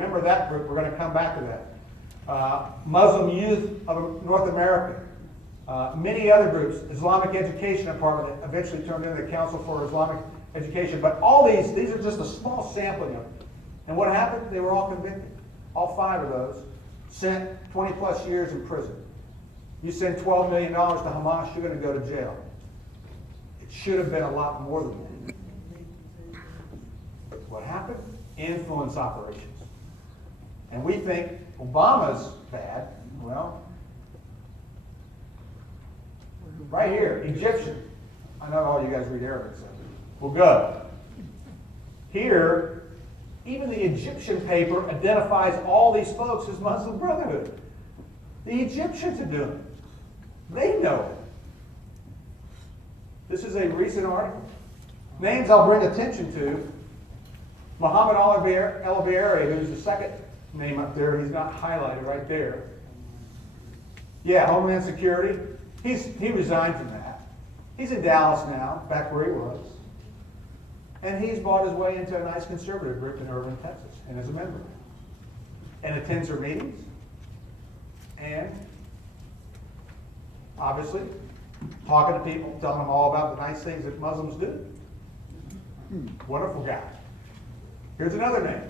Remember that group. We're going to come back to that. Muslim Youth of North America. Many other groups. Islamic Education Department that eventually turned into the Council for Islamic Education. But all these are just a small sampling of it. And what happened? They were all convicted. All 5 of those sent 20 plus years in prison. You send $12 million to Hamas, you're going to go to jail. It should have been a lot more than that. What happened? Influence operations. And we think Obama's bad. Well, right here, Egyptian. I know all you guys read Arabic, so we'll go. Here, even the Egyptian paper identifies all these folks as Muslim Brotherhood. The Egyptians are doing it. They know it. This is a recent article. Names I'll bring attention to. Mohammed El-Bieri, who's the second name up there. He's not highlighted right there. Yeah, Homeland Security. He resigned from that. He's in Dallas now, back where he was. And he's bought his way into a nice conservative group in Irving, Texas, and is a member. And attends their meetings. And obviously, talking to people, telling them all about the nice things that Muslims do. Wonderful guy. Here's another name.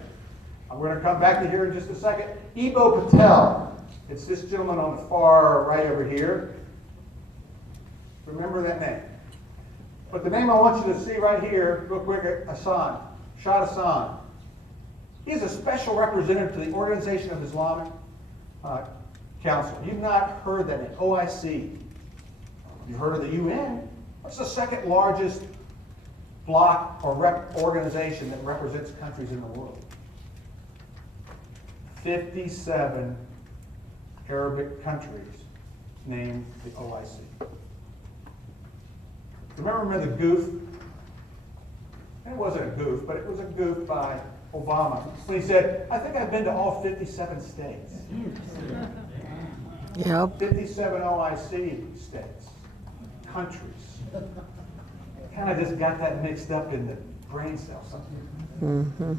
I'm going to come back to here in just a second. Ibo Patel. It's this gentleman on the far right over here. Remember that name. But the name I want you to see right here, real quick, Shah Hassan. He's a special representative to the Organization of Islamic Council. You've not heard that name, OIC. You've heard of the UN. What's the second largest bloc or organization that represents countries in the world? 57 Arabic countries named the OIC. Remember the goof? It wasn't a goof, but it was a goof by Obama. When he said, I think I've been to all 57 states. Yep. 57 OIC states, countries. Kind of just got that mixed up in the brain cells. Mm-hmm.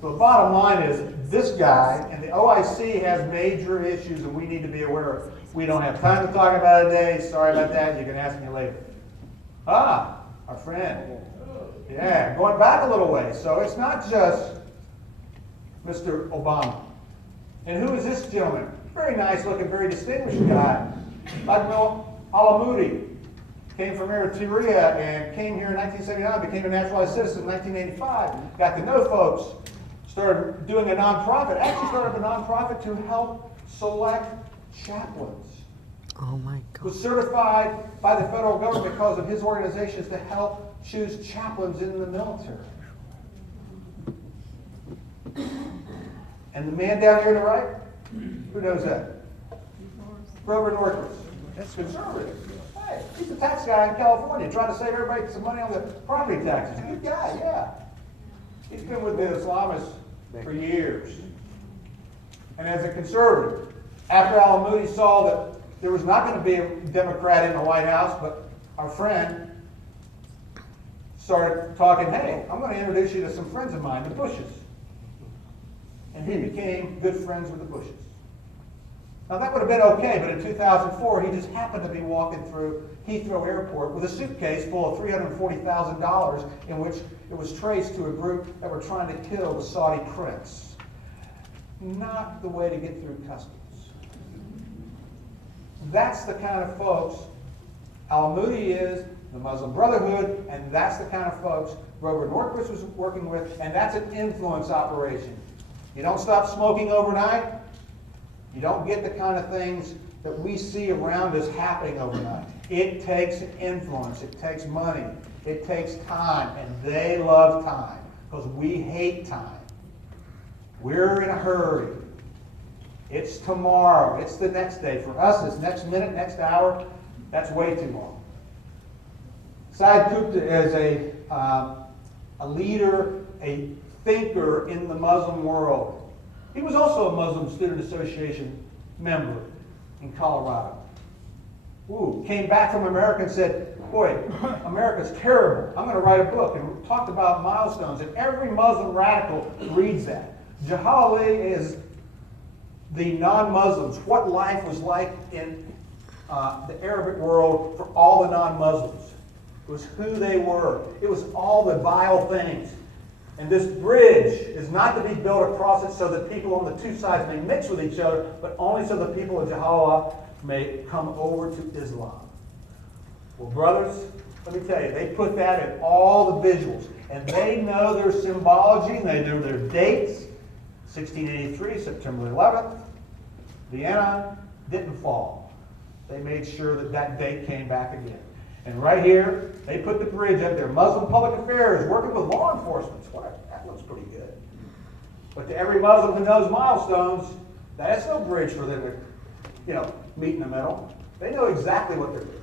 So the bottom line is, this guy and the OIC has major issues that we need to be aware of. We don't have time to talk about it today. Sorry about that. You can ask me later. Ah, our friend. Yeah, going back a little way. So it's not just Mr. Obama. And who is this gentleman? Very nice looking, very distinguished guy. Admiral Alamoudi. Came from Eritrea and came here in 1979, became a naturalized citizen in 1985. Got to know folks. Started doing a nonprofit. Actually started a nonprofit to help select chaplains. Oh my God. Was certified by the federal government because of his organizations to help choose chaplains in the military. And the man down here to the right, who knows that? Grover Norquist. That's conservative. Hey, he's a tax guy in California trying to save everybody some money on the property taxes. Good guy, yeah. He's been with the Islamists for years. And as a conservative, after Alamoudi saw that there was not going to be a Democrat in the White House, but our friend started talking, hey, I'm going to introduce you to some friends of mine, the Bushes. And he became good friends with the Bushes. Now that would have been okay, but in 2004, he just happened to be walking through Heathrow Airport with a suitcase full of $340,000 in which it was traced to a group that were trying to kill the Saudi prince. Not the way to get through customs. That's the kind of folks Al-Moody is, the Muslim Brotherhood, and that's the kind of folks Grover Norquist was working with, and that's an influence operation. You don't stop smoking overnight, you don't get the kind of things that we see around us happening overnight. It takes influence, it takes money, it takes time, and they love time because we hate time. We're in a hurry. It's tomorrow, it's the next day. For us, it's next minute, next hour. That's way too long. Saad Qutb is a leader, a thinker in the Muslim world. He was also a Muslim Student Association member in Colorado. Came back from America and said, boy, America's terrible. I'm going to write a book. And talked about milestones. And every Muslim radical reads that. Jahalali is the non-Muslims, what life was like in the Arabic world for all the non-Muslims. It was who they were. It was all the vile things. And this bridge is not to be built across it so that people on the two sides may mix with each other, but only so the people of Jahala may come over to Islam. Well, brothers, let me tell you, they put that in all the visuals. And they know their symbology, and they know their dates. 1683, September 11th, Vienna didn't fall. They made sure that that date came back again. And right here, they put the bridge up there. Muslim Public Affairs, working with law enforcement. That looks pretty good. But to every Muslim who knows milestones, that's no bridge for them to, meet in the middle. They know exactly what they're doing.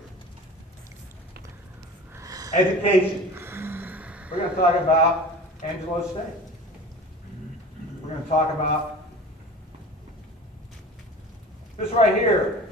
Education. We're going to talk about Angelo State. We're going to talk about this right here.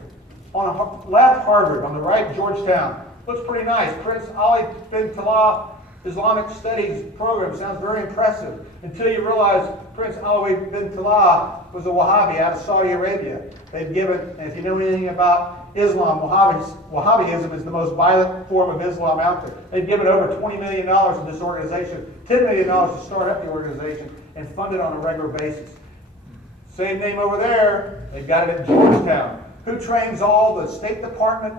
On the left, Harvard. On the right, Georgetown. Looks pretty nice. Prince Ali bin Talal Islamic Studies program sounds very impressive until you realize Prince Ali bin Talal was a Wahhabi out of Saudi Arabia. They've given, and if you know anything about Islam, Wahhabism is the most violent form of Islam out there. They've given over $20 million to this organization, $10 million to start up the organization, and fund it on a regular basis. Same name over there, they've got it at Georgetown. Who trains all the State Department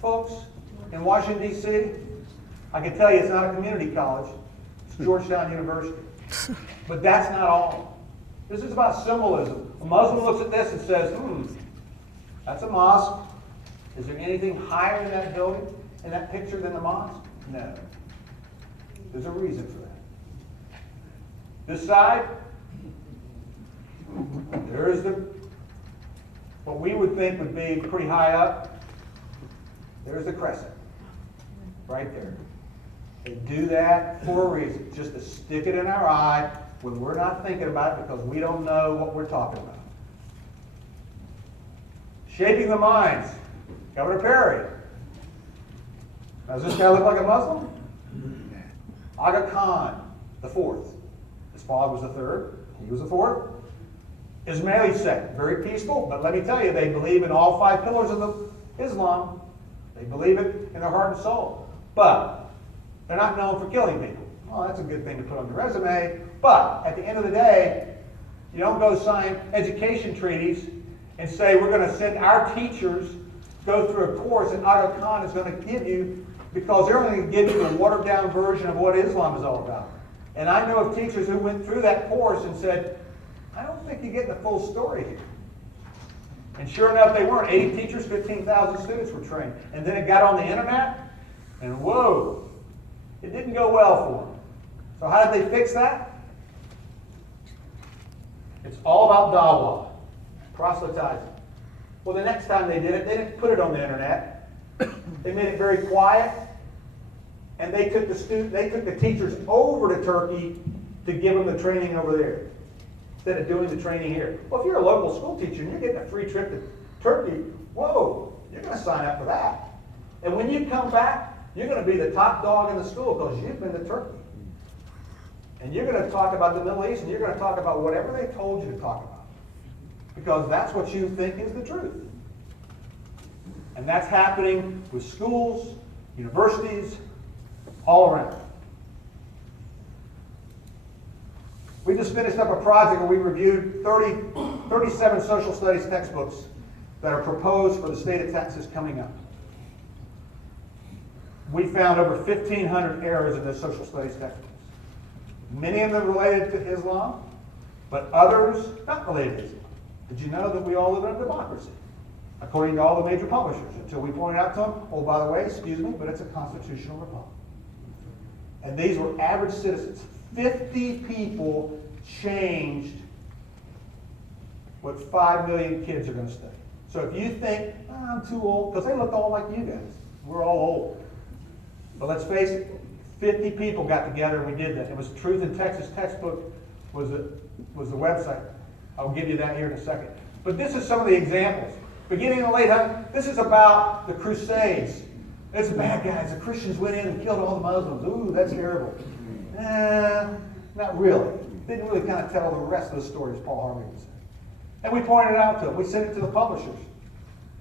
folks in Washington, D.C.? I can tell you it's not a community college. It's Georgetown University. But that's not all. This is about symbolism. A Muslim looks at this and says, that's a mosque. Is there anything higher in that building, in that picture, than the mosque? No. There's a reason for that. This side, there is what we would think would be pretty high up. There's the crescent. Right there. They do that for a reason, just to stick it in our eye when we're not thinking about it because we don't know what we're talking about. Shaping the minds. Governor Perry. Does this guy look like a Muslim? Aga Khan, the fourth. His father was the third. He was the fourth. Ismaili sect, very peaceful, but let me tell you, they believe in all 5 pillars of Islam. They believe it in their heart and soul. But they're not known for killing people. Well, that's a good thing to put on your resume. But at the end of the day, you don't go sign education treaties and say we're going to send our teachers go through a course that Aga Khan is going to give you because they're only going to give you the watered down version of what Islam is all about. And I know of teachers who went through that course and said, I don't think you're getting the full story here. And sure enough, they weren't. 80 teachers, 15,000 students were trained. And then it got on the internet, and whoa, it didn't go well for them. So how did they fix that? It's all about dawah, proselytizing. Well, the next time they did it, they didn't put it on the internet. They made it very quiet, and they took the teachers over to Turkey to give them the training over there, instead of doing the training here. Well, if you're a local school teacher and you're getting a free trip to Turkey, whoa, you're going to sign up for that. And when you come back, you're going to be the top dog in the school because you've been to Turkey. And you're going to talk about the Middle East, and you're going to talk about whatever they told you to talk about. Because that's what you think is the truth. And that's happening with schools, universities, all around. We just finished up a project where we reviewed 37 social studies textbooks that are proposed for the state of Texas coming up. We found over 1,500 errors in those social studies textbooks. Many of them related to Islam, but others not related to Islam. Did you know that we all live in a democracy? According to all the major publishers, until we pointed out to them, oh, by the way, excuse me, but it's a constitutional republic. And these were average citizens. 50 people changed what 5 million kids are going to study. So if you think, oh, I'm too old, because they look all like you guys. We're all old. But let's face it, 50 people got together and we did that. It was Truth in Texas textbook was the website. I'll give you that here in a second. But this is some of the examples. Beginning in the late 100s, this is about the Crusades. It's the bad guys. The Christians went in and killed all the Muslims. Ooh, that's terrible. Not really. didn't really kind of tell the rest of the story, as Paul Harvey would say. And we pointed it out to them. We sent it to the publishers.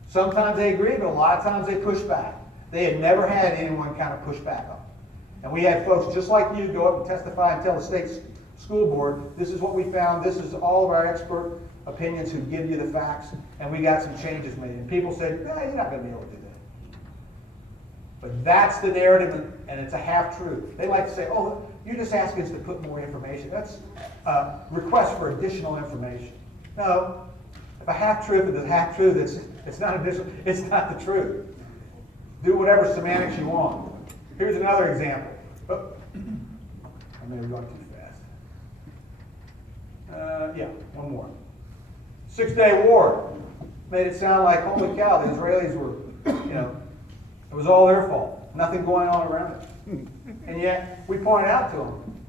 Sometimes they agreed, but a lot of times they pushed back. They had never had anyone kind of push back on it. And we had folks just like you go up and testify and tell the state school board, this is what we found, this is all of our expert opinions who give you the facts, and we got some changes made. And people said, nah, you're not going to be able to do that. But that's the narrative, and it's a half-truth. They like to say, oh, you're just asking us to put more information. That's a request for additional information. No, if a half-truth is a half-truth, it's not additional, it's not the truth. Do whatever semantics you want. Here's another example. Oh, I may have gone too fast. Yeah, one more. 6-Day War made it sound like, holy cow, the Israelis were, it was all their fault. Nothing going on around it. And yet, we pointed out to them,